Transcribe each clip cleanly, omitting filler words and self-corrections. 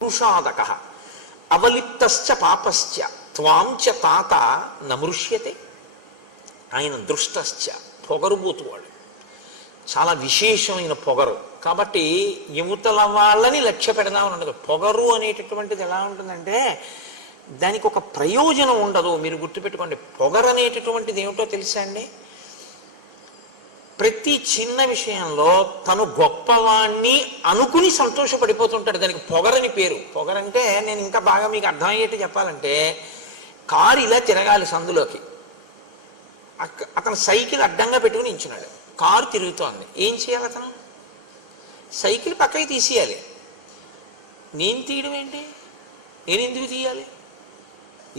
పురుషాదక అవలిప్తశ్చ పాపశ్చ త్వాం చ తాత నమృష్యతే. ఆయన దృష్టశ్చ పొగరుబోతువాడు, చాలా విశేషమైన పొగరు. కాబట్టి యువతల వాళ్ళని లక్ష్య పెడదామని ఉండదు. పొగరు అనేటటువంటిది ఎలా ఉంటుందంటే దానికి ఒక ప్రయోజనం ఉండదు. మీరు గుర్తుపెట్టుకోండి, పొగరు అనేటటువంటిది ఏమిటో తెలుసా అండి? ప్రతి చిన్న విషయంలో తను గొప్పవాణ్ణి అనుకుని సంతోషపడిపోతుంటాడు. దానికి పొగరని పేరు. పొగరంటే నేను ఇంకా బాగా మీకు అర్థమయ్యేట్టు చెప్పాలంటే, కారు ఇలా తిరగాలి సందులోకి, అతను సైకిల్ అడ్డంగా పెట్టుకుని నించున్నాడు, కారు తిరుగుతోంది. ఏం చేయాలి? అతను సైకిల్ పక్కకి తీసేయాలి. నేను తీయడం ఏంటి? నేను ఎందుకు తీయాలి?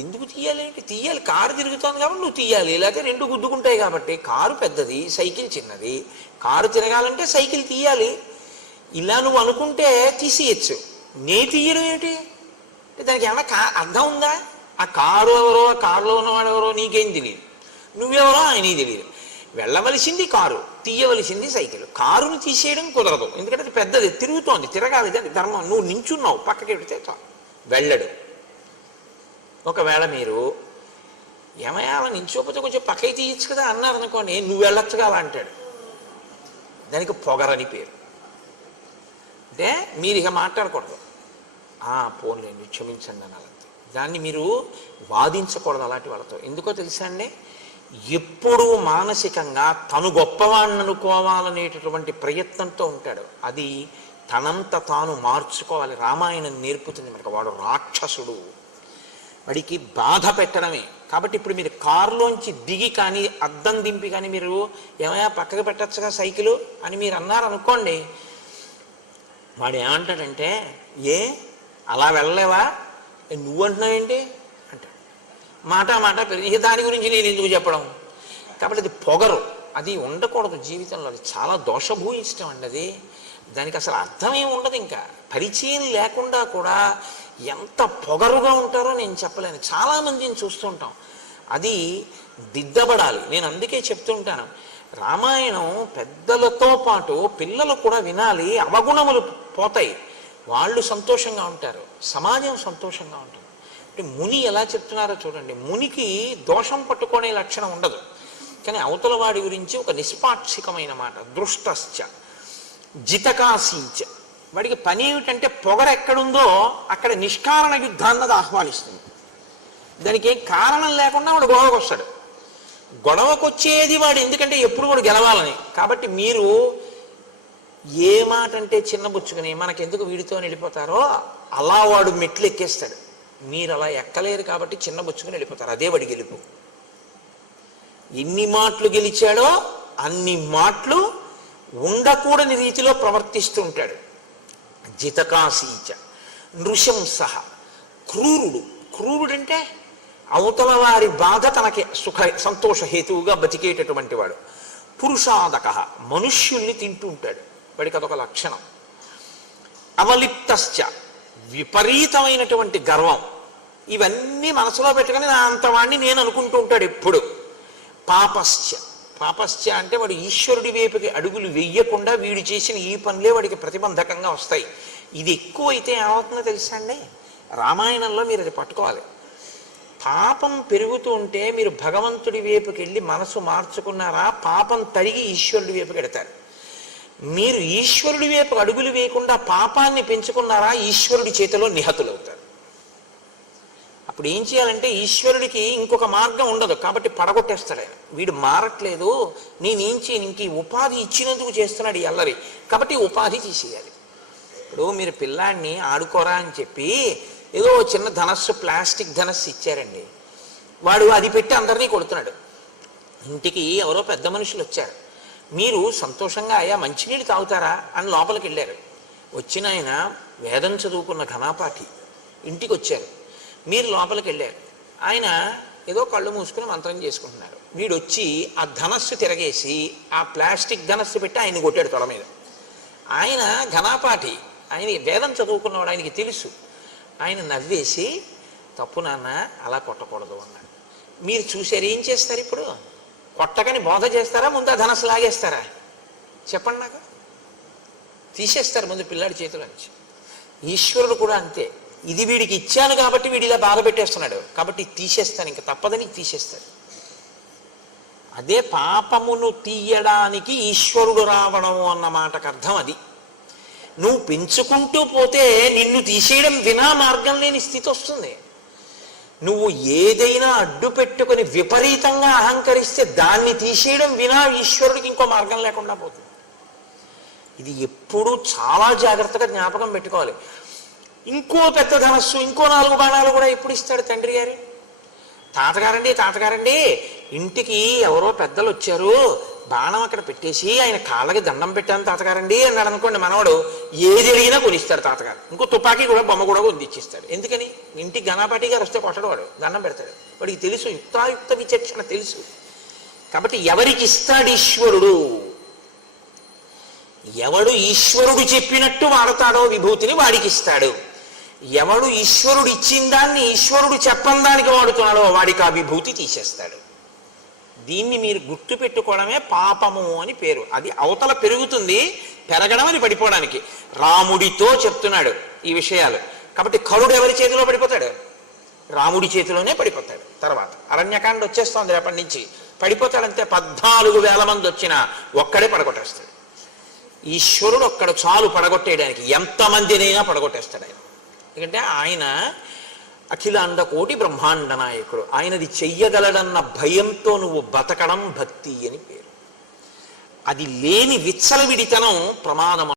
ఎందుకు తీయాలి ఏంటి? తీయాలి, కారు తిరుగుతోంది కాబట్టి నువ్వు తీయాలి, లేకపోతే రెండు గుద్దుకుంటాయి. కాబట్టి కారు పెద్దది, సైకిల్ చిన్నది. కారు తిరగాలంటే సైకిల్ తీయాలి. ఇలా నువ్వు అనుకుంటే తీసేయచ్చు. నే తీయడం ఏమిటి అంటే దానికి ఏమన్నా అర్థం ఉందా? ఆ కారు ఎవరో, ఆ కారులో ఉన్నవాడు ఎవరో నీకేం తెలియదు, నువ్వెవరో ఆయనకి తెలియదు. వెళ్ళవలసింది కారు, తీయవలసింది సైకిల్. కారును తీసేయడం కుదరదు, ఎందుకంటే అది పెద్దది, తిరుగుతోంది, తిరగాలి, దాని ధర్మం. నువ్వు నించున్నావు, పక్కకి పెడితే వెళ్ళడు. ఒకవేళ మీరు ఏమయ్యా అలా నించోకపోతే కొంచెం పక్కకి తీయచ్చు కదా అన్నారు అనుకోండి, నువ్వు వెళ్ళొచ్చుగా అలా అంటాడు. దానికి పొగరని పేరు. అంటే మీరు ఇక మాట్లాడకూడదు, పోన్లేండి క్షమించండి అని. అలాంటి దాన్ని మీరు వాదించకూడదు అలాంటి వాళ్ళతో. ఎందుకో తెలుసా అండి, ఎప్పుడూ మానసికంగా తను గొప్పవాణ్ణి అనుకోవాలనేటటువంటి ప్రయత్నంతో ఉంటాడు. అది తనంత తాను మార్చుకోవాలి. రామాయణం నేర్పుతుంది మనకు. వాడు రాక్షసుడు, వాడికి బాధ పెట్టడమే. కాబట్టి ఇప్పుడు మీరు కారులోంచి దిగి కానీ అద్దం దింపి కానీ మీరు ఏమయ్యా పక్కకు పెట్టచ్చుగా సైకిలు అని మీరు అన్నారు అనుకోండి, వాడు ఏమంటాడంటే, ఏ అలా వెళ్ళలేవా, నువ్వు అంటున్నావేంటి అంటాడు. మాట పెరిగి దాని గురించి నేను ఎందుకు చెప్పడం. కాబట్టి అది పొగరు, అది ఉండకూడదు జీవితంలో. అది చాలా దోషభూయిష్టం అండి. అది దానికి అసలు అర్థమేమి ఉండదు. ఇంకా పరిచయం లేకుండా కూడా ఎంత పొగరుగా ఉంటారో నేను చెప్పలేను. చాలామందిని చూస్తుంటాం. అది దిద్దబడాలి. నేను అందుకే చెప్తుంటాను, రామాయణం పెద్దలతో పాటు పిల్లలు కూడా వినాలి. అవగుణములు పోతాయి, వాళ్ళు సంతోషంగా ఉంటారు, సమాజం సంతోషంగా ఉంటుంది. అంటే ముని ఎలా చెప్తున్నారో చూడండి. మునికి దోషం పట్టుకునే లక్షణం ఉండదు, కానీ అవతల వాడి గురించి ఒక నిష్పాక్షికమైన మాట. దృష్టశ్చ జితకాశీచ. వాడికి పని ఏమిటంటే పొగర ఎక్కడుందో అక్కడ నిష్కారణ యుద్ధాన్నది ఆహ్వానిస్తుంది. దానికి ఏం కారణం లేకుండా వాడు గొడవకు వస్తాడు. గొడవకు వచ్చేది వాడు ఎందుకంటే ఎప్పుడు వాడు గెలవాలని. కాబట్టి మీరు ఏ మాట అంటే చిన్నబుచ్చుకుని మనకెందుకు వీడితో వెళ్ళిపోతారో అలా వాడు మెట్లు ఎక్కేస్తాడు. మీరు అలా ఎక్కలేరు కాబట్టి చిన్నబుచ్చుకుని వెళ్ళిపోతారు. అదే వాడి గెలుపు. ఎన్ని మాటలు గెలిచాడో అన్ని మాటలు ఉండకూడని రీతిలో ప్రవర్తిస్తూ ఉంటాడు. జితకాశీచ నృశంస. క్రూరుడు. క్రూరుడంటే అవతల వారి బాధ తనకి సంతోష హేతువుగా బతికేటటువంటి వాడు. పురుషాదక. మనుష్యుల్ని తింటూ ఉంటాడు, వాడికి అదొక లక్షణం. అవలిప్తశ్చ. విపరీతమైనటువంటి గర్వం. ఇవన్నీ మనసులో పెట్టుకొని నా అంతవాణ్ణి నేను అనుకుంటూ ఉంటాడు ఎప్పుడు. పాపశ్చ. పాపశ్చ అంటే వాడు ఈశ్వరుడి వైపుకి అడుగులు వెయ్యకుండా వీడు చేసిన ఈ పనులే వాడికి ప్రతిబంధకంగా వస్తాయి. ఇది ఎక్కువైతే ఏమవుతుందో తెలుసా అండి? రామాయణంలో మీరు అది పట్టుకోవాలి. పాపం పెరుగుతూ ఉంటే మీరు భగవంతుడి వైపుకి వెళ్ళి మనసు మార్చుకున్నారా, పాపం తరిగి ఈశ్వరుడి వైపుకి వెడతారు. మీరు ఈశ్వరుడి వైపు అడుగులు వేయకుండా పాపాన్ని పెంచుకున్నారా, ఈశ్వరుడి చేతిలో నిహతులవుతారు. అప్పుడు ఏం చేయాలంటే ఈశ్వరుడికి ఇంకొక మార్గం ఉండదు, కాబట్టి పడగొట్టేస్తాడు ఆయన. వీడు మారట్లేదు, నేనేం చేయను, ఇంక ఉపాధి ఇచ్చినందుకు చేస్తున్నాడు ఈ అల్లరి, కాబట్టి ఉపాధి తీసేయాలి. ఇప్పుడు మీరు పిల్లాడిని ఆడుకోరా అని చెప్పి ఏదో చిన్న ధనస్సు, ప్లాస్టిక్ ధనస్సు ఇచ్చారండి. వాడు అది పెట్టి అందరినీ కొడుతున్నాడు. ఇంటికి ఎవరో పెద్ద మనుషులు వచ్చారు. మీరు సంతోషంగా అయ్యా మంచినీళ్ళు తాగుతారా అని లోపలికి వెళ్ళారు. వచ్చిన ఆయన వేదం చదువుకున్న ఘనాపాఠి. ఇంటికి వచ్చారు, మీరు లోపలికి వెళ్ళారు. ఆయన ఏదో కళ్ళు మూసుకుని మంత్రం చేసుకుంటున్నారు. వీడు వచ్చి ఆ ధనస్సు తిరగేసి ఆ ప్లాస్టిక్ ధనస్సు పెట్టి ఆయన కొట్టాడు తొడ మీద. ఆయన ఘనాపాఠి, ఆయన వేదం చదువుకున్నవాడు, ఆయనకి తెలుసు. ఆయన నవ్వేసి తప్పు నాన్న అలా కొట్టకూడదు అన్నాడు. మీరు చూసారు, ఏం చేస్తారు ఇప్పుడు? కొట్టకని బోధ చేస్తారా, ముందు ఆ ధనస్సు లాగేస్తారా? చెప్పండి నాకు. తీసేస్తారు ముందు పిల్లాడి చేతిలో నుంచి. ఈశ్వరుడు కూడా అంతే. ఇది వీడికి ఇచ్చాను కాబట్టి వీడు ఇలా బాధ పెట్టేస్తున్నాడు, కాబట్టి తీసేస్తాను, ఇంకా తప్పదని తీసేస్తాడు. అదే పాపమును తీయడానికి ఈశ్వరుడు రావడము అన్న మాటకు అర్థం అది. నువ్వు పెంచుకుంటూ పోతే నిన్ను తీసేయడం వినా మార్గం లేని స్థితి వస్తుంది. నువ్వు ఏదైనా అడ్డు పెట్టుకుని విపరీతంగా అహంకరిస్తే దాన్ని తీసేయడం వినా ఈశ్వరుడికి ఇంకో మార్గం లేకుండా పోతుంది. ఇది ఎప్పుడూ చాలా జాగ్రత్తగా జ్ఞాపకం పెట్టుకోవాలి. ఇంకో పెద్ద ధనస్సు, ఇంకో 4 బాణాలు కూడా ఎప్పుడు ఇస్తాడు తండ్రి గారు? తాతగారండి ఇంటికి ఎవరో పెద్దలు వచ్చారు, బాణం అక్కడ పెట్టేసి ఆయన కాళ్ళకి దండం పెట్టాను తాతగారండి అన్నాడు అనుకోండి, మనవాడు ఏది అడిగినా కొనిస్తాడు తాతగారు. ఇంకో తుపాకీ కూడా బొమ్మ కూడా కొనిచ్చిస్తాడు. ఎందుకని? ఇంటికి గణపతి గారు వస్తే కొట్టడు, వాడు దండం పెడతాడు. వాడికి తెలుసు, యుక్తాయుక్త విచక్షణ తెలుసు. కాబట్టి ఎవరికి ఇస్తాడు ఈశ్వరుడు? ఎవడు ఈశ్వరుడు చెప్పినట్టు వాడతాడో విభూతిని వాడికి ఇస్తాడు. ఎవడు ఈశ్వరుడు ఇచ్చిన దాన్ని ఈశ్వరుడు చెప్పని దానికి వాడుతున్నాడో వాడికి ఆ విభూతి తీసేస్తాడు. దీన్ని మీరు గుర్తు పెట్టుకోవడమే పాపము అని పేరు. అది అవతల పెరుగుతుంది, పెరగడం అని పడిపోవడానికి. రాముడితో చెప్తున్నాడు ఈ విషయాలు. కాబట్టి కరుడు ఎవరి చేతిలో పడిపోతాడు? రాముడి చేతిలోనే పడిపోతాడు. తర్వాత అరణ్యకాండ వచ్చేస్తోంది, రేపటి నుంచి పడిపోతాడంతే. 14,000 మంది వచ్చినా ఒక్కడే పడగొట్టేస్తాడు. ఈశ్వరుడు ఒక్కడ చాలు పడగొట్టేయడానికి, ఎంతమందినైనా పడగొట్టేస్తాడు ఆయన. ఎందుకంటే ఆయన అఖిలాండ కోటి బ్రహ్మాండ నాయకుడు. ఆయనది చెయ్యగలడన్న భయంతో నువ్వు బతకడం భక్తి అని పేరు. అది లేని విచ్చలవిడితనం ప్రమాదం.